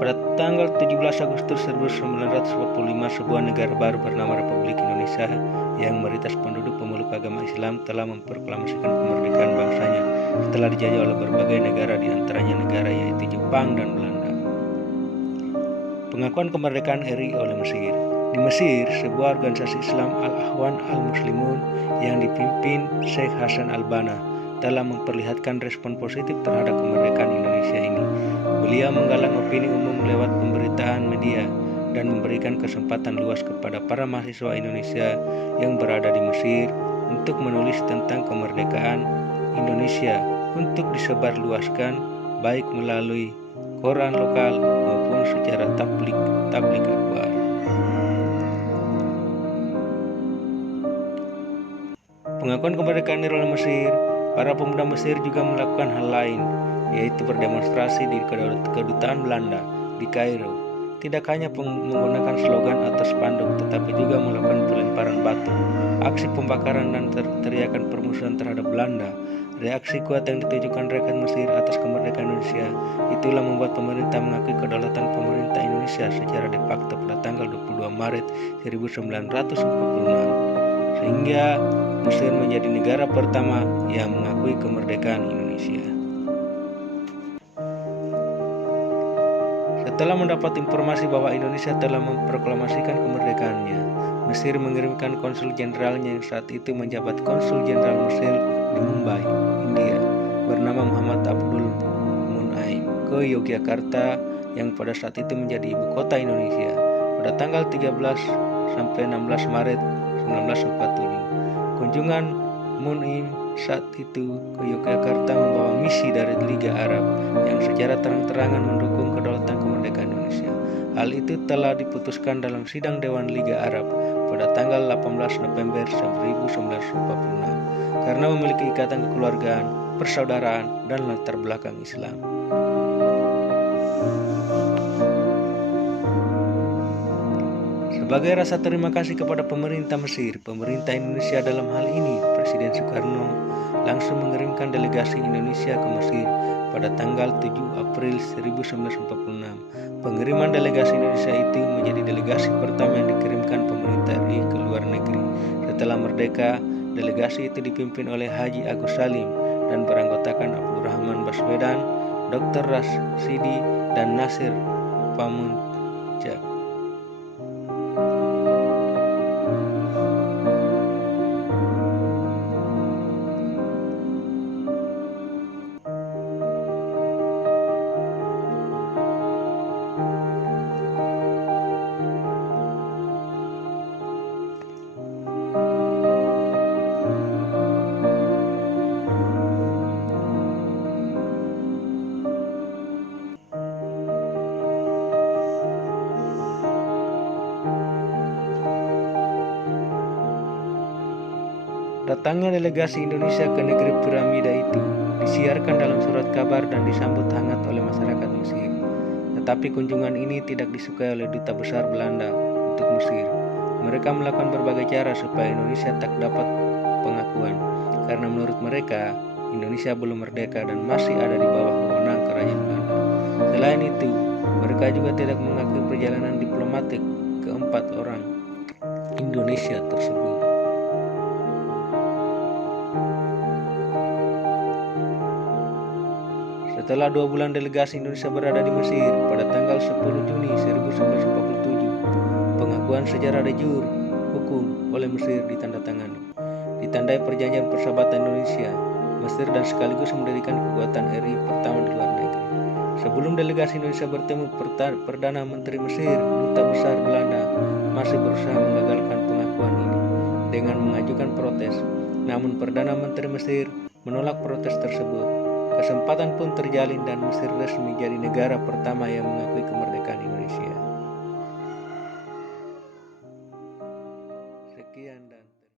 Pada tanggal 17 Agustus 1945, sebuah negara baru bernama Republik Indonesia yang mayoritas penduduk pemeluk agama Islam telah memproklamasikan kemerdekaan bangsanya setelah dijajah oleh berbagai negara, di antaranya negara yaitu Jepang dan Belanda. Pengakuan kemerdekaan RI oleh Mesir. Di Mesir, sebuah organisasi Islam Al-Ahwan Al-Muslimun yang dipimpin Sheikh Hasan Al-Banna telah memperlihatkan respon positif terhadap kemerdekaan Indonesia ini. Beliau menggalang opini umum lewat pemberitaan media dan memberikan kesempatan luas kepada para mahasiswa Indonesia yang berada di Mesir untuk menulis tentang kemerdekaan Indonesia untuk disebarluaskan baik melalui koran lokal maupun secara tablik akbar. Pengakuan kemerdekaan oleh Mesir. Para pemuda Mesir juga melakukan hal lain, yaitu berdemonstrasi di kedutaan Belanda di Kairo. Tidak hanya menggunakan slogan atau spanduk, tetapi juga melakukan pelemparan batu, aksi pembakaran dan teriakan permusuhan terhadap Belanda. Reaksi kuat yang ditujukan rakyat Mesir atas kemerdekaan Indonesia itulah membuat pemerintah mengakui kedaulatan pemerintah Indonesia secara de facto pada tanggal 22 Maret 1946. Sehingga Mesir menjadi negara pertama yang mengakui kemerdekaan Indonesia. Setelah mendapat informasi bahwa Indonesia telah memproklamasikan kemerdekaannya, Mesir mengirimkan konsul jenderalnya yang saat itu menjabat konsul jenderal Mesir di Mumbai, India, bernama Muhammad Abdul Munaim ke Yogyakarta yang pada saat itu menjadi ibu kota Indonesia pada tanggal 13 sampai 16 Maret 1947. Kunjungan Munaim saat itu ke Yogyakarta membawa misi dari Liga Arab yang secara terang-terangan mendukung kedaulatan kemerdekaan Indonesia. Hal itu telah diputuskan dalam sidang Dewan Liga Arab pada tanggal 18 November 1946 karena memiliki ikatan kekeluargaan, persaudaraan, dan latar belakang Islam. Sebagai rasa terima kasih kepada pemerintah Mesir, pemerintah Indonesia dalam hal ini Presiden Soekarno langsung mengirimkan delegasi Indonesia ke Mesir pada tanggal 7 April 1946. Pengiriman delegasi Indonesia itu menjadi delegasi pertama yang dikirimkan pemerintah RI ke luar negeri. Setelah merdeka, delegasi itu dipimpin oleh Haji Agus Salim dan beranggotakan Abdurrahman Baswedan, Dr. Rasidi, dan Nasir Pamunjak. Datangnya delegasi Indonesia ke negeri piramida itu disiarkan dalam surat kabar dan disambut hangat oleh masyarakat Mesir. Tetapi kunjungan ini tidak disukai oleh Duta Besar Belanda untuk Mesir. Mereka melakukan berbagai cara supaya Indonesia tak dapat pengakuan, karena menurut mereka Indonesia belum merdeka dan masih ada di bawah wewenang kerajaan Belanda. Selain itu, mereka juga tidak mengakui perjalanan diplomatik keempat orang Indonesia tersebut. Setelah 2 bulan delegasi Indonesia berada di Mesir, pada tanggal 10 Juni 1947, pengakuan secara de jure hukum oleh Mesir ditandatangani. Ditandai perjanjian persahabatan Indonesia, Mesir dan sekaligus mendirikan kekuatan RI pertama di luar negeri. Sebelum delegasi Indonesia bertemu Perdana Menteri Mesir, Duta Besar Belanda masih berusaha mengagalkan pengakuan ini dengan mengajukan protes. Namun Perdana Menteri Mesir menolak protes tersebut. Kesempatan pun terjalin dan Mesir resmi menjadi negara pertama yang mengakui kemerdekaan Indonesia.